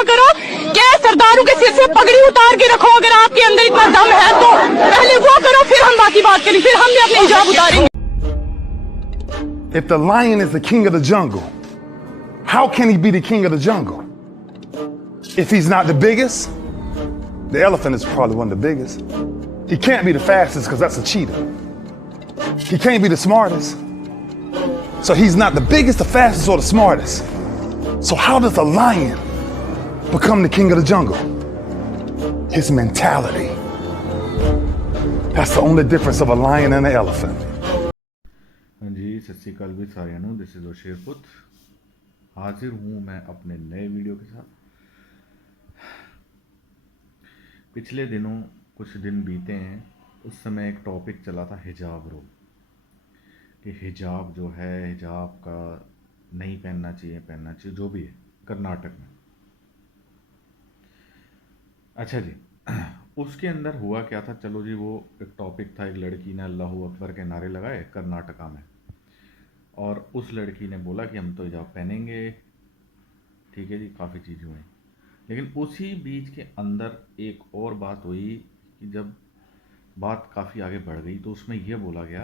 हुआ करो कि सरदारों के सिर से पगड़ी उतार के रखो। अगर आपके अंदर इतना दम है तो पहले वो करो, फिर हम बाकी बात करें, फिर हम भी अपने हिजाब उतारेंगे। If the lion is the king of the jungle, how can he be the king of the jungle? If he's not the biggest, the elephant is probably one of the biggest. He can't be the fastest because that's a cheetah. He can't be the smartest. So he's not the biggest, the fastest, or the smartest. So how does a lion become the king of the jungle? His mentality. That's the only difference of a lion and an elephant. हाँ जी, सत श्री अकाल भी सारियां नू, this is शेरपुत। हाजिर हूँ मैं अपने नए वीडियो के साथ। पिछले दिनों कुछ दिन बीते हैं, उस समय एक टॉपिक चला था हिजाब रोग, कि हिजाब जो है, हिजाब का नहीं पहनना चाहिए, जो भी है कर्नाटक में। अच्छा जी, उसके अंदर हुआ क्या था, चलो जी, वो एक टॉपिक था, एक लड़की ने अल्लाहू अकबर के नारे लगाए कर्नाटका में, और उस लड़की ने बोला कि हम तो हिजाब पहनेंगे। ठीक है जी, काफ़ी चीज़ें हुई, लेकिन उसी बीच के अंदर एक और बात हुई कि जब बात काफ़ी आगे बढ़ गई तो उसमें यह बोला गया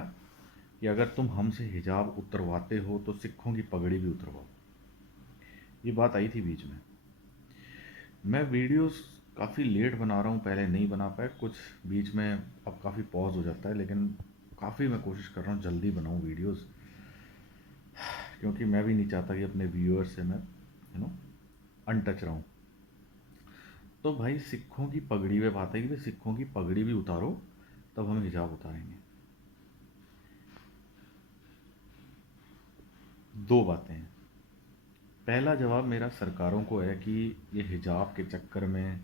कि अगर तुम हमसे हिजाब उतरवाते हो तो सिखों की पगड़ी भी उतरवाओ। ये बात आई थी बीच में। मैं वीडियोस काफ़ी लेट बना रहा हूँ, पहले नहीं बना पाया, कुछ बीच में अब काफ़ी पॉज हो जाता है, लेकिन काफ़ी मैं कोशिश कर रहा हूँ जल्दी बनाऊँ वीडियोस, क्योंकि मैं भी नहीं चाहता कि अपने व्यूअर्स से मैं अनटच रहूँ। तो भाई, सिखों की पगड़ी पे बात है कि भाई सिखों की पगड़ी भी उतारो, तब हम हिजाब उतारेंगे। दो बातें हैं। पहला जवाब मेरा सरकारों को है कि ये हिजाब के चक्कर में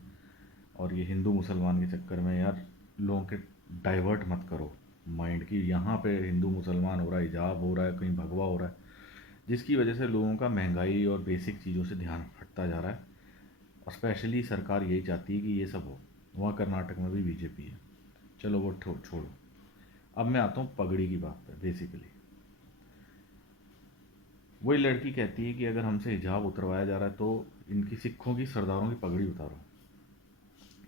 और ये हिंदू मुसलमान के चक्कर में यार लोगों के डाइवर्ट मत करो माइंड की। यहाँ पे हिंदू मुसलमान हो रहा है, हिजाब हो रहा है, कहीं भगवा हो रहा है, जिसकी वजह से लोगों का महंगाई और बेसिक चीज़ों से ध्यान हटता जा रहा है। और स्पेशली सरकार यही चाहती है कि ये सब हो। वहाँ कर्नाटक में भी बीजेपी है, चलो वो छोड़ो। अब मैं आता हूँ पगड़ी की बात पे। बेसिकली वही लड़की कहती है कि अगर हमसे हिजाब उतरवाया जा रहा है तो इनकी सिखों की सरदारों की पगड़ी उतारो।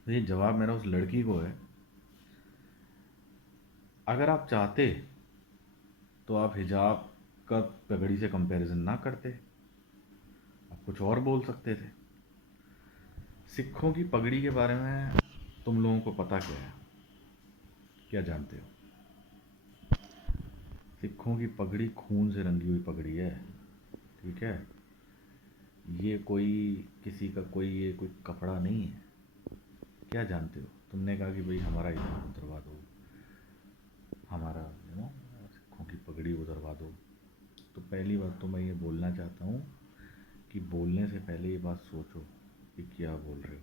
तो ये जवाब मेरा उस लड़की को है, अगर आप चाहते तो आप हिजाब का पगड़ी से कंपैरिजन ना करते, आप कुछ और बोल सकते थे। सिखों की पगड़ी के बारे में तुम लोगों को पता क्या है, क्या जानते हो? सिखों की पगड़ी खून से रंगी हुई पगड़ी है, ठीक है? ये कोई किसी का ये कोई कपड़ा नहीं है। क्या जानते हो? तुमने कहा कि भाई हमारा हिजाब उतरवा दो, हमारा सिखों की पगड़ी उतरवा दो। तो पहली बात तो मैं ये बोलना चाहता हूँ कि बोलने से पहले ये बात सोचो कि क्या बोल रहे हो।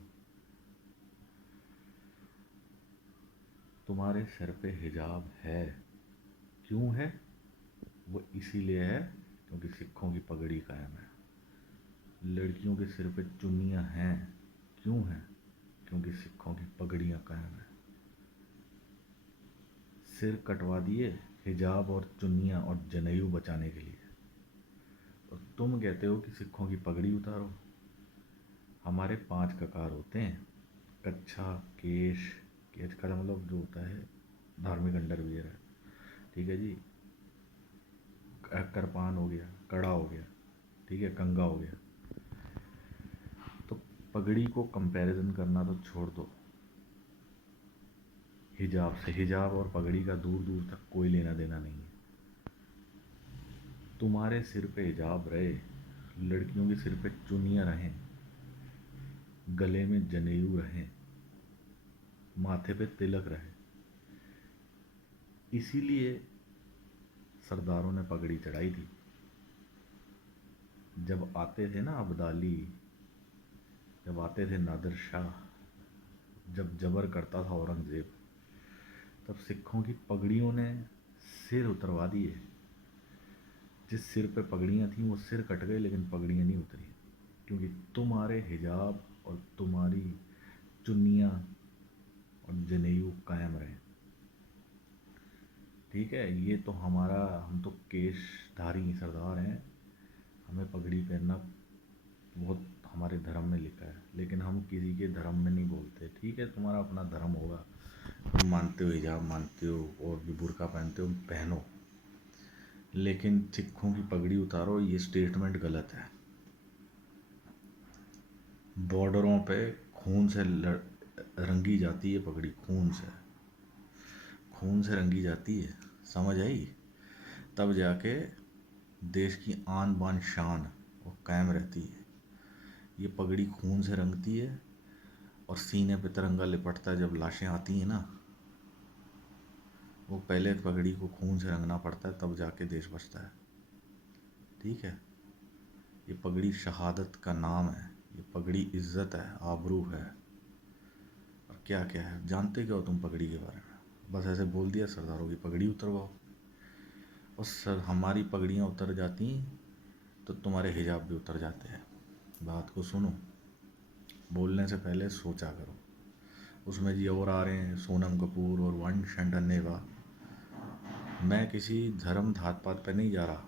तुम्हारे सर पे हिजाब है, क्यों है? वो इसीलिए है क्योंकि सिखों की पगड़ी कायम है। लड़कियों के सिर पे चुन्नियाँ हैं, क्यों हैं? क्योंकि सिखों की पगड़ियाँ कायम है। सिर कटवा दिए हिजाब और चुन्नियाँ और जनेऊ बचाने के लिए, और तुम कहते हो कि सिखों की पगड़ी उतारो। हमारे 5 ककार होते हैं, कच्छा, केश, केश का मतलब जो होता है धार्मिक अंडरवियर है, ठीक है जी, करपान हो गया, कड़ा हो गया, ठीक है, कंगा हो गया। तो पगड़ी को कंपैरिजन करना तो छोड़ दो हिजाब से। हिजाब और पगड़ी का दूर दूर तक कोई लेना देना नहीं है। तुम्हारे सिर पे हिजाब रहे, लड़कियों के सिर पे चुन्नियाँ रहें, गले में जनेऊ रहें, माथे पे तिलक रहे, इसीलिए सरदारों ने पगड़ी चढ़ाई थी। जब आते थे ना अब्दाली, जब आते थे नादिर शाह, जब जबर करता था औरंगज़ेब, तब सिखों की पगड़ियों ने सिर उतरवा दिए। जिस सिर पे पगड़ियाँ थीं वो सिर कट गए, लेकिन पगड़ियाँ नहीं उतरी, क्योंकि तुम्हारे हिजाब और तुम्हारी चुन्नियाँ और जनेऊ कायम रहे। ठीक है, ये तो हम तो केशधारी सरदार हैं, हमें पगड़ी पहनना बहुत हमारे धर्म में लिखा है, लेकिन हम किसी के धर्म में नहीं बोलते। ठीक है, तुम्हारा अपना धर्म होगा, तुम मानते हो, हिजाब मानते हो और भी बुर्का पहनते हो, पहनो, लेकिन सिखों की पगड़ी उतारो, ये स्टेटमेंट गलत है। बॉर्डरों पे खून से रंगी जाती है पगड़ी, खून से रंगी जाती है, समझ आई? तब जाके देश की आन बान शान वो कायम रहती है। ये पगड़ी खून से रंगती है और सीने पे तिरंगा लिपटता है। जब लाशें आती हैं ना, वो पहले पगड़ी को खून से रंगना पड़ता है, तब जाके देश बचता है। ठीक है, ये पगड़ी शहादत का नाम है, ये पगड़ी इज्जत है, आबरू है, और क्या क्या है। जानते क्या हो तुम पगड़ी के बारे में? बस ऐसे बोल दिया सरदारों की पगड़ी उतरवाओ, और सर हमारी पगड़ियाँ उतर जाती तो तुम्हारे हिजाब भी उतर जाते हैं। बात को सुनो, बोलने से पहले सोचा करो। उसमें जी और आ रहे हैं सोनम कपूर और वंश नेवा। मैं किसी धर्म धात पात पे नहीं जा रहा।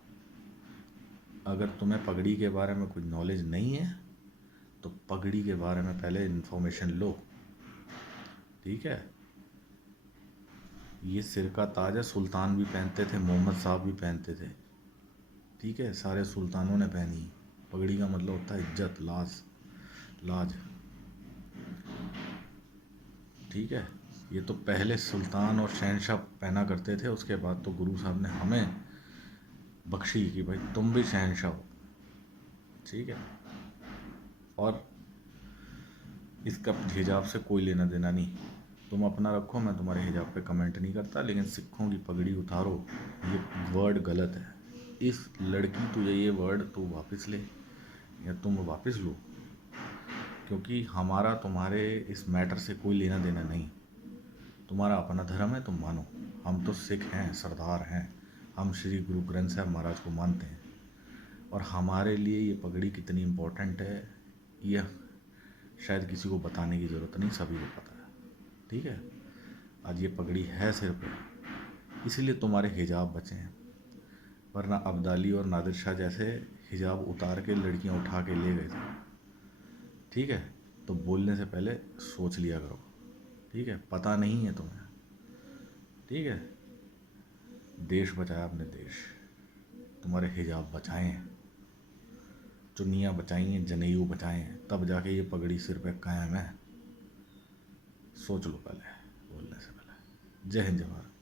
अगर तुम्हें पगड़ी के बारे में कुछ नॉलेज नहीं है तो पगड़ी के बारे में पहले इन्फॉर्मेशन लो। ठीक है, ये सिर का ताज है, सुल्तान भी पहनते थे, मोहम्मद साहब भी पहनते थे। ठीक है, सारे सुल्तानों ने पहनी। पगड़ी का मतलब होता है इज्जत, लाज। ठीक है, ये तो पहले सुल्तान और शहनशाह पहना करते थे, उसके बाद तो गुरु साहब ने हमें बख्शी कि भाई तुम भी शहनशाह हो। ठीक है, और इसका हिजाब से कोई लेना देना नहीं। तुम अपना रखो, मैं तुम्हारे हिजाब पे कमेंट नहीं करता, लेकिन सिखों की पगड़ी उतारो, ये वर्ड गलत है। इस लड़की तुझे ये वर्ड तू वापस ले, या तुम वापस लो, क्योंकि हमारा तुम्हारे इस मैटर से कोई लेना देना नहीं। तुम्हारा अपना धर्म है, तुम मानो। हम तो सिख हैं, सरदार हैं, हम श्री गुरु ग्रंथ साहब महाराज को मानते हैं, और हमारे लिए ये पगड़ी कितनी इम्पोर्टेंट है ये शायद किसी को बताने की ज़रूरत नहीं, सभी को पता है। ठीक है, आज ये पगड़ी है सिर पे, इसीलिए तुम्हारे हिजाब बचे हैं, वरना अब्दाली और नादिर शाह जैसे हिजाब उतार के लड़कियां उठा के ले गए थे। ठीक है, तो बोलने से पहले सोच लिया करो। ठीक है, पता नहीं है तुम्हें। ठीक है, देश बचाया अपने देश, तुम्हारे हिजाब बचाए हैं, चुन्नियाँ बचाई हैं, जनेऊ बचाए हैं, तब जाके ये पगड़ी सिर पे कायम है। सोच लो पहले बोलने से पहले। जय हिंद, जय भारत।